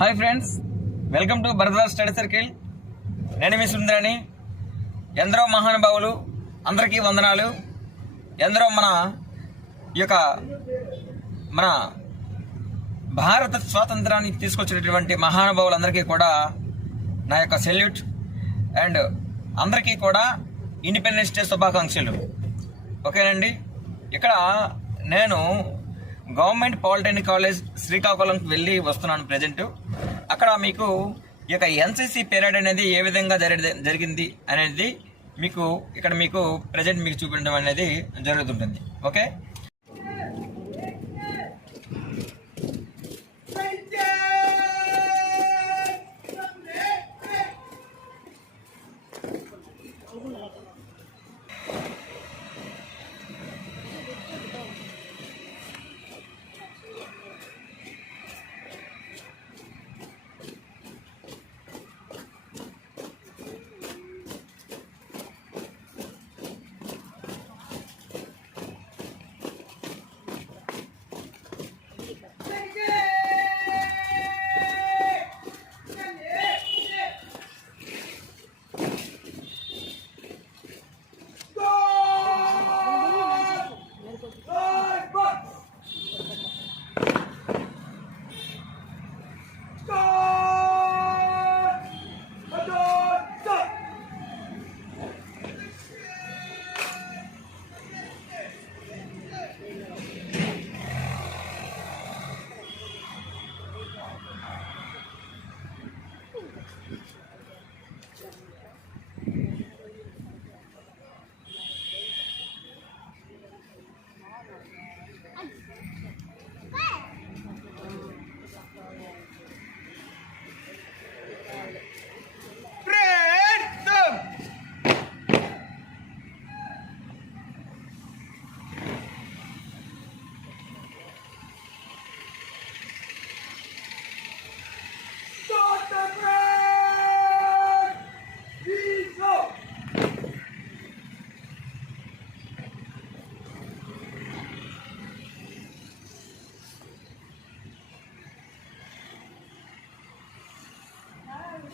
Hi friends, welcome to Bharadwaj study circle. నేను మీ సుందరని. ఎందరో మహానుభావులు, అందరికీ వందనాలు. ఎందరో మన భారత స్వాతంత్రాన్ని తీసుకొచ్చినటువంటి మహానుభావులందరికీ కూడా నా యొక్క సెల్యూట్. అండ్ అందరికీ కూడా ఇండిపెండెన్స్ డే శుభాకాంక్షలు. ఓకేనండి. ఇక్కడ నేను గవర్నమెంట్ పాలిటెక్నిక్ కాలేజ్ శ్రీకాకుళంకి వెళ్ళి వస్తున్నాను ప్రజెంట్. అక్కడ మీకు ఈ యొక్క ఎన్సీసీ పీరియడ్ అనేది ఏ విధంగా జరిగింది అనేది మీకు ప్రజెంట్ మీకు చూపించడం అనేది జరుగుతుంటుంది. Okay.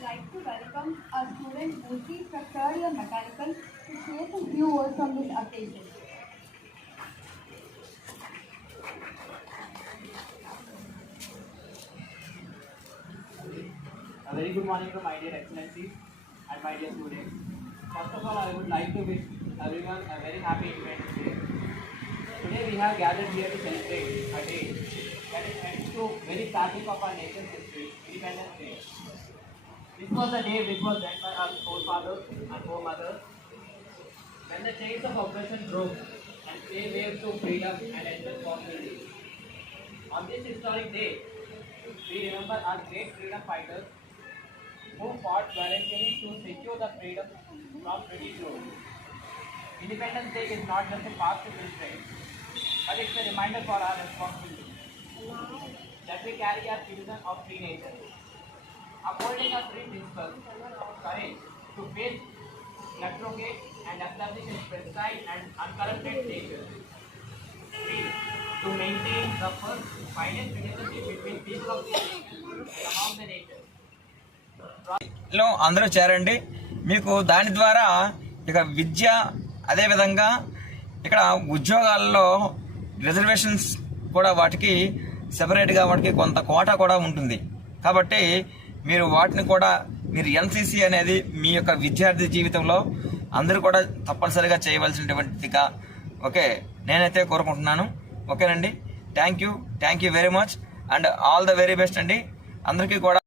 Like to welcome a student Bhuti from third year mechanical to share some few words on this occasion. A very good morning to my dear excellencies and my dear students. First of all, I would like to wish everyone a very happy Independence Day. Today we have gathered here to celebrate a day that is meant to very fabric of our nation's history, Independence Day. This was a day which was led by our forefathers and foremothers when the chains of oppression broke and gave way to freedom and endless possibilities. On this historic day, we remember our great freedom fighters who fought valiantly to secure the freedom from British rule. Independence Day is not just a past to celebrate, but it's a reminder for our responsibility that we carry as citizens of free nation. Upholding our three principles, courage to face, retrograde and establish a precise and uncorrupted nature. Three, to maintain the first finest relationship between people of the nation and among the nation. లో అందరూ చేరండి. మీకు దాని ద్వారా ఇక విద్య, అదేవిధంగా ఇక్కడ ఉద్యోగాల్లో రిజర్వేషన్స్ కూడా వాటికి సెపరేట్గా వాటికి కొంత కోటా కూడా ఉంటుంది. కాబట్టి మీరు వాటిని కూడా ఎన్సీసీ అనేది మీ యొక్క విద్యార్థి జీవితంలో అందరూ కూడా తప్పనిసరిగా చేయవలసినటువంటిదిగా ఓకే నేనైతే కోరుకుంటున్నాను. ఓకేనండి. Thank you very much and all the very best అండి అందరికీ కూడా.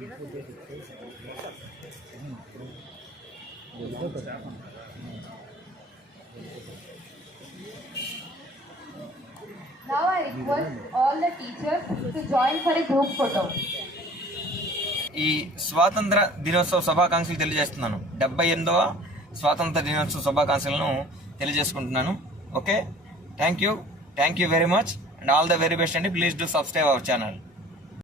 Now I request all the teachers to join for a group photo. ఈ స్వాతంత్ర దినోత్సవ శుభాకాంక్షలు తెలియజేస్తున్నాను. 78వ స్వాతంత్ర దినోత్సవ శుభాకాంక్షలను తెలియజేసుకుంటున్నాను. Okay, thank you very much and all the very best అండి. Please do subscribe our channel.